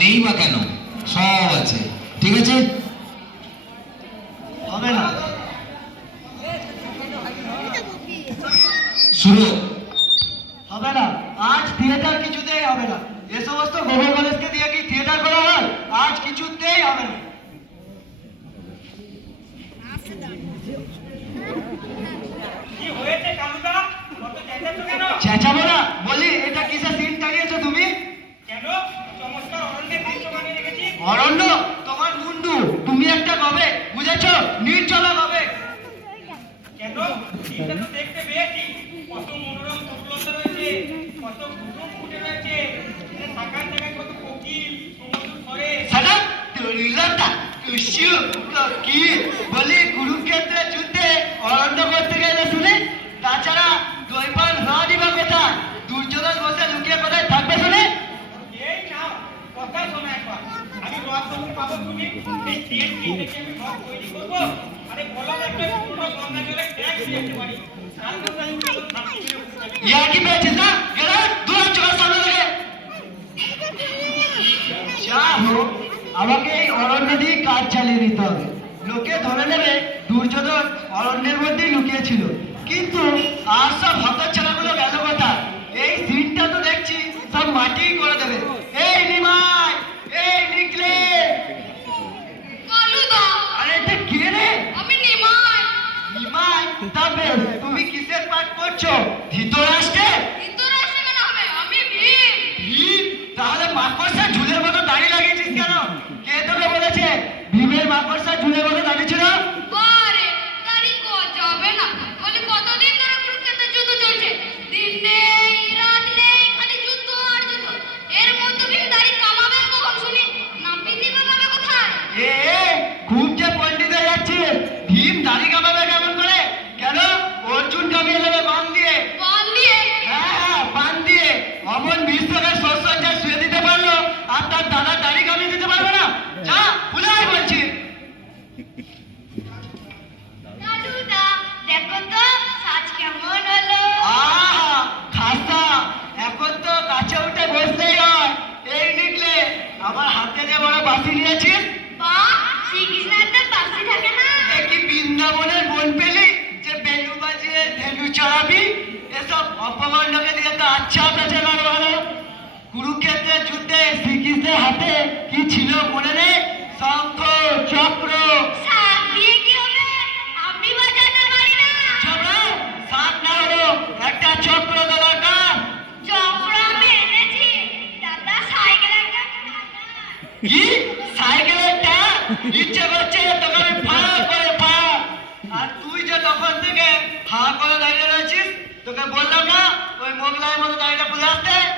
নেই বা কেন? সব আছে। ঠিক আছে? হবে না। শুরু। হবে না। আজ থিয়েটার কিছুতেই হবে না। এ সমস্ত গোবর কলেজকে দিয়ে কি থিয়েটার করা হয়? আজ কিছুতেই হবে না। চেঁচাবো না বলি এটা কিসের সিন টানিয়েছো তুমি কেন চমৎকার অরণ্যের দৃশ্য বানিয়ে রেখেছি অরণ্য তোমার মুন্ডু তুমি একটা কবে বুঝেছ? নির্জলা কবে কেন? এটা তো দেখতে পেয়েছি। কত মনোরম সফলতা রয়েছে কত কুসুম ফুটে রয়েছে। থাকার জায়গায় কত কোকিল সমুদ্র করে সাদা তরিলতা কুশু কি বলি কুরুক্ষেত্রে যুদ্ধে অরণ্য করতে গেলে শুনে তাছাড়া দৈপান হওয়া দিবা কোথায় দুর্যোধন বসে লুকিয়ে কোথায় থাকবে শুনে এই নাও কথা শোনো একবার আমি রথ যখন পাবো তুমি এই ট্রেন কি দেখে আমি রথ তৈরি করব আরে বললাম একটা পুরো গঙ্গা জলে ট্যাক্স দিতে পারি কালকে তো আমি ভাবছি ইয়া যা হোক, আমাকে এই অরণ্য দিয়ে কাজ চালিয়ে নিতে হবে। লোকে ধরে নেবে দুর্যোধন অরণ্যের মধ্যেই লুকিয়েছিল। কিন্তু আর সব হতচ্ছাড়াগুলো গেল কথা এই সিনটা তো দেখছি সব মাটি করে দেবে এই নিমাই এই নিকলে কালুদা আরে এটা কে রে আমি নিমাই নিমাই তা বেশ তুমি কিসের পাঠ করছ? ধৃতরাষ্ট্রে? ধৃতরাষ্ট্রে কেন হবে? আমি ভীম। ভীম? তাহলে মাকড়সা ঝুলের মতো দাড়ি লাগিয়েছিস কেন? কে তোকে বলেছে? ভীমের মাকড়সা ঝুলের মতো দাড়ি এসব অপমান দিয়ে তো আচ্ছা কাছে না ভালো। কুরুক্ষেত্রের যুদ্ধে শ্রীকৃষ্ণের হাতে কি ছিল মনে নেই? শঙ্খ চক্র। একটা চক্র তো দরকার। চক্র আমি এনেছি। দাদা সাইকেল একটা কি? সাইকেলের টায়ার ইচ্ছে করছে তোকে আমি ফাঁ করে ফাঁ আর তুই যে তখন থেকে হাঁ করে দাঁড়িয়ে রয়েছিস তোকে বললাম না ওই মোগলাই মতো দাঁড়িয়ে খুলে আসতে।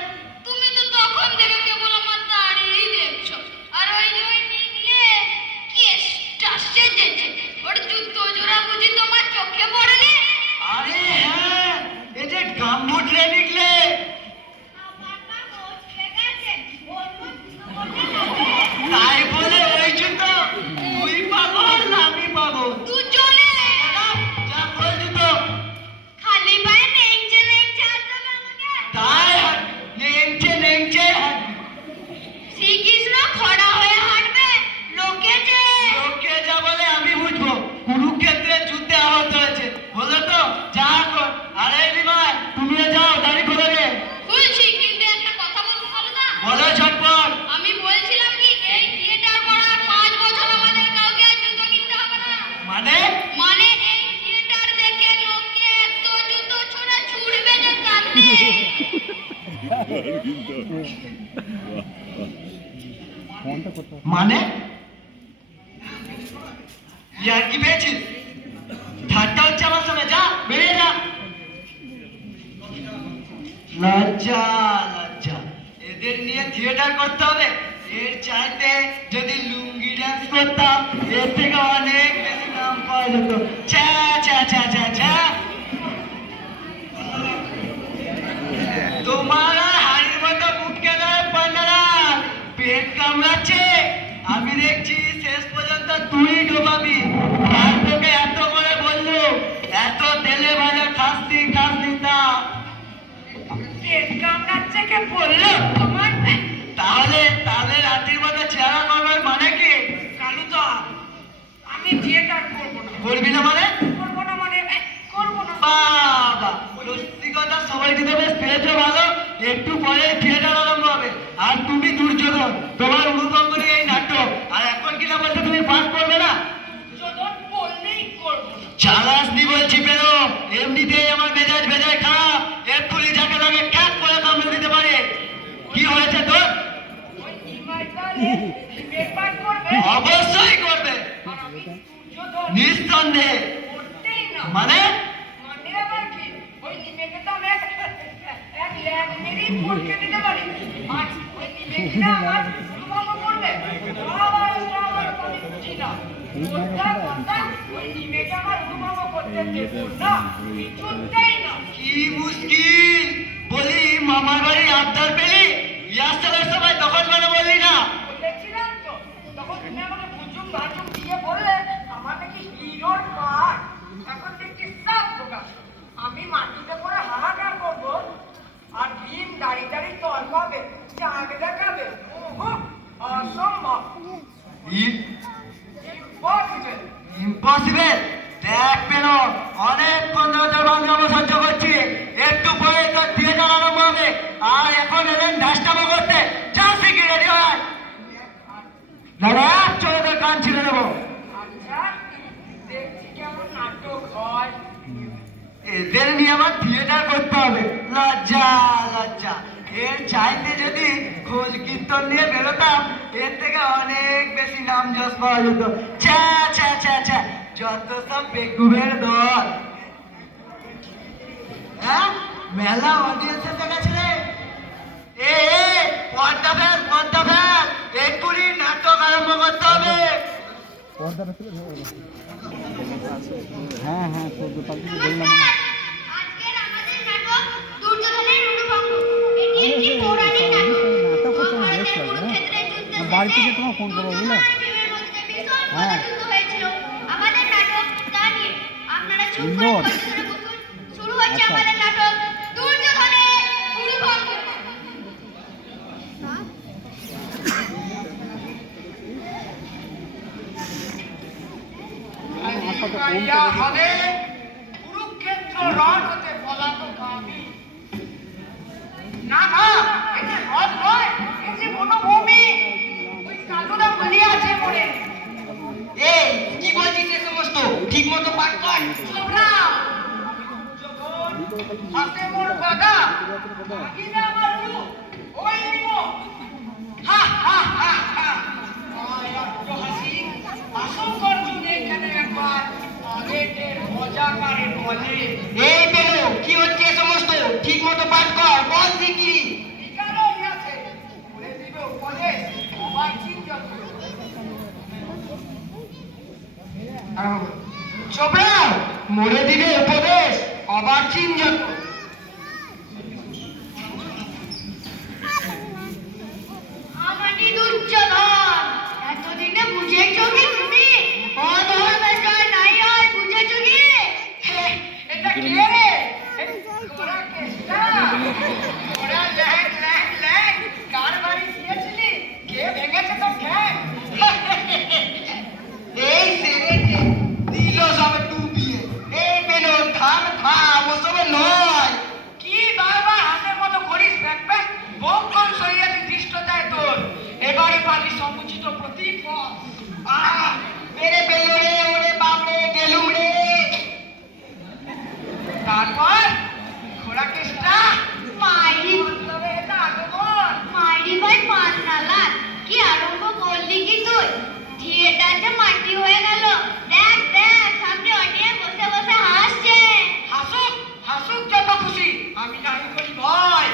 লজ্জা লজ্জা। এদের নিয়ে থিয়েটার করতে হবে। এর চাইতে যদি লুঙ্গি ডান্স করতাম, এর থেকে অনেক বেশি নাম পাওয়া যেত। চা চা চা ছ্যা খাসি তা পেট কামড়াচ্ছে কে বলল। তোমার তাহলে তাহলে রাত্রির মধ্যে চেহারা করবার মানে কি? তো আমি থিয়েটার করব না। করবি না মানে? করব না মানে করব না। বাবা রসিকতা সবাই দিতে বেশ পেয়েছ ভালো একটু পরে থিয়েটার আরম্ভ হবে। আর তুমি দুর্যোধন তোমার অনুভঙ্গ নিয়ে এই নাটক আর এখন কিনা বলতে তুমি পাঠ করবে না যখন বললেই করব না চালাস নি বলছি পেল এমনিতেই আমার মেজাজ বেজায় খারাপ এক্ষুনি যাকে তাকে ক্যাপ করে কামড়ে দিতে পারে কি হয়েছে তোর ওই ইমাইটারে ডিবেট পাঠ করবে অবশ্যই করবে আর আমি দুর্যোধন নিঃসন্দেহে করতেই না মানে মানে আবার কি ওই নিমেকে তো আমি এক এক ল্যাগ মেরেই ফটকে দিতে পারি আর ওই নিমেকে না আমার অনুভব করবে আবার আবার আমি বুঝি না কথা কথা ওই নিমেকে আমার অনুভব করতে দেব না কিছুতেই না কি মুশকিল। বলি মামার বাড়ি আবদার পেলি? ইয়াস্তালের সময় তখন মানে বললি না? বলেছিলাম তো তখন তুমি আমাকে বুঝুম ভাজুম দিয়ে বললে আমার নাকি হিরোর পাঠ এখন দেখছি সব প্রকাশ আমি মাটিতে করে হাহাকার করব আর ভীম দাঁড়িয়ে দাঁড়িয়ে তল পাবে আগে দেখাবে ওহো, অসম্ভব ইম্পসিবল ইম্পসিবল দেখ পেন অনেকক্ষণ ধরে তোর বাংলা সহ্য করছি। একটু পরে তোর থিয়েটার আরম্ভ হবে। আর এখন এলেন ঢাসটামো করতে। যা শিখে রেডি হয় দাদা চলে তোর কান ছিঁড়ে নেব আচ্ছা এদের নিয়ে আমার থিয়েটার করতে হবে। লজ্জা লজ্জা। এর চাইতে যদি খোঁজ কীর্তন নিয়ে বেরোতাম এর থেকে অনেক বেশি নাম যশ পাওয়া যেত। ছ্যা ছ্যা ছ্যা ছ্যা যত সব বেকুবের দল। হ্যাঁ? মেলা অডিয়েন্স এসে গেছে রে এ এ, পর্দা ফেল পর্দা ফেল। এক্ষুনি নাটক আরম্ভ করতে হবে। হ্যাঁ হ্যাঁ চোদ্দ তারিখে বললাম আজকের আমাদের নাটক দুর্যোধনের অনুভঙ্গ এটি একটি পৌরাণিক নাটক। নাটক করতে আমার বেশ মহাভারতের লাগে, কুরুক্ষেত্রে যুদ্ধ হ্যাঁ? বাড়ি থেকে তোমার ফোন করব, বুঝলে? হ্যাঁ। বসে শুরু হচ্ছে। আমাদের নাটক। দুর্যোধনের হবে কুরুক্ষেত্র রণ হতে পলাতক আমি। না না এটা হ্রদ নয় এটা বনভূমি ওই কালুদা বলিয়াছে মনে এই কি বলছিস এ সমস্ত? ঠিক মতো ঠিক মতো বল চোপড়া মরে দিবে উপদেশ। অবার চিন যত আমারই দুর্যোধন এতদিনে বুঝেছ কি তুমি অধর্মের জয় নাই হয় বুঝেছ কি এটা কে রে তোরা কেষ্টা তোরা ল্যাং ল্যাং ল্যাং কার বাড়ি গিয়েছিলি কে ভেঙেছে তো ঠ্যাং এই সেরেছে দিল সব ডুবিয়ে এই পেল থাম থাম ওসবে নয় কি বারবার হাতের মতো করিস ব্যাক ব্যাক বক্ষণ সরিয়াতে দৃষ্ট দেয় তোর এবারে পাবি সমুচিত প্রতিফল আহ মেরে পেল রে ওরে বাপরে গেলুম রে তারপর ঘোড়া কেষ্টা মাইরি তবে এটা আগমন মাইরি ভাই পান্নালাল কি আরম্ভ করলি কি তুই থিয়েটারটা মাটি হয়ে গেল দেখ দেখ সামনে অডিয়েন্স বসে বসে হাসছে হাসুক হাসুক যত খুশি আমি নাই করি ভয়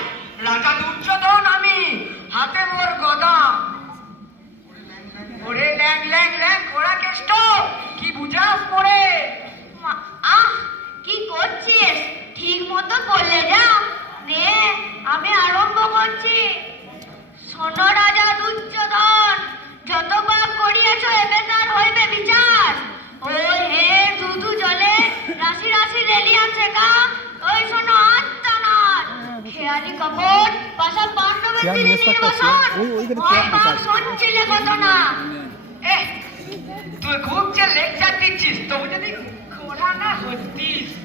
রাজা দুর্যোধন আমি হাতে মোর গদা ওরে ল্যাং ল্যাং ল্যাং ঘোড়া কেষ্ট! কি বুঝাস পড়ে আহ কি করছিস? ঠিক মতো বলে যা। নে আমি আরম্ভ করছি। শোনো রাজা দুর্যোধন যত পাপ করিয়াছ এবে তার হইবে বিচার। ওই হে দুধু জলে রাশি রাশি রেলি আছে কা ওই শোনো আত্মানার খেয়ালি কপট পাশা পাণ্ডবের একটা বসো চেয়ার- ওই- বাপ শুনছিলে কত না। na notícia.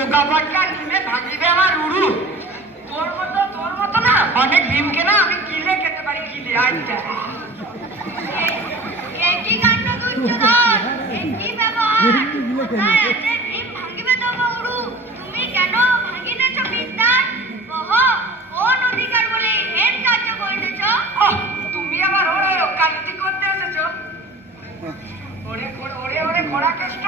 রোগা বটকা ভাঙিবে আমার উড়ু তোর মতো তোর মতো না অনেক ভীমকে না আমি কিলে খেতে পারি কিলে আচ্ছা। এটি কাণ্ড দুর্যোধন? এটি ব্যবহার? কোথায় আছে ভীম ভাঙিবে তো গৌরু তুমি কেন ভাঙিনেছ বিদ্যার? কহ কোন অধিকার বলে হেন কার্য করিতেছ? তুমি আবার ওরে করতে এসেছ। ওরে ওরে ওরে ওরে ঘোড়া কেষ্ট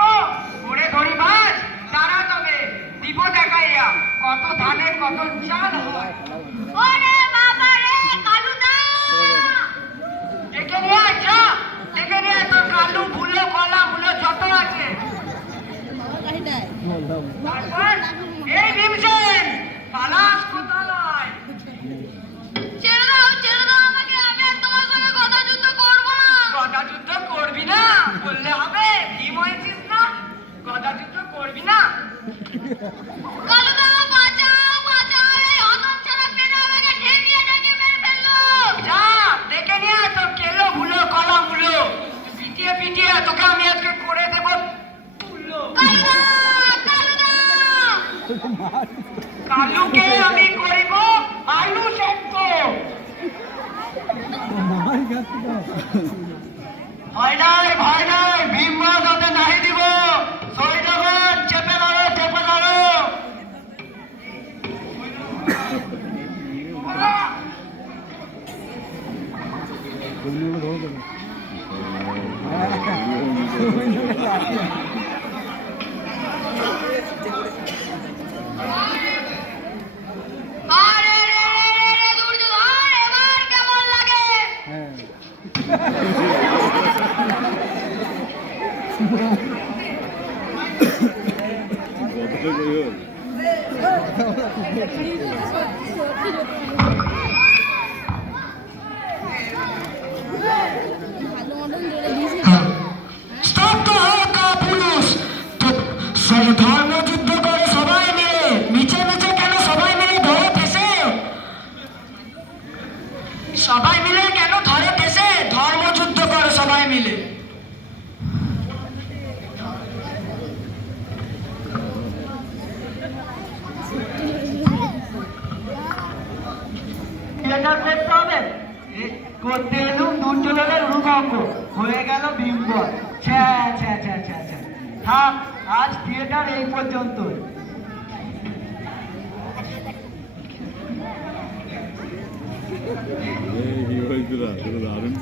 ওরে ধরি মাছ তারা তবে দিব দেখাইয়া কত ধানে কত চাল হয়। ওরে বাবা রে কালুদা! ডেকে নিয়ে আয়, ডেকে নিয়ে আয়, কালু ভুলো কলা ভুলো যত আছে। তারপর? এই ভীমসেন পালাস কালুকে আমি করিব আলু সেদ্ধ। ভয় নাই ভয় নাই ভীম তাতে নাহি দিব। সৈন্যগণ চেপে ধরো চেপে ধরো। তুমি ধরে দেবে আরে রে রে রে রে দুর্যোধন এবার কেমন লাগে হ্যাঁ স্তব্ধ হও কাপুরুষ ধর্ম যুদ্ধ করে সবাই মিলে। কেন ধরে ফেসে? সবাই মিলে কেন ধরে ফেসে? ধর্ম যুদ্ধ করে সবাই মিলে। করতে হবে করতে এলুম দুর্যোধনের রূপাঙ্গ হয়ে গেল বিম্বর ছ্যা ছ্যা ছ্যা ছ্যা ছ্যা। থাক, আজ থিয়েটার এই পর্যন্ত এই হয়েছিল দারুণ।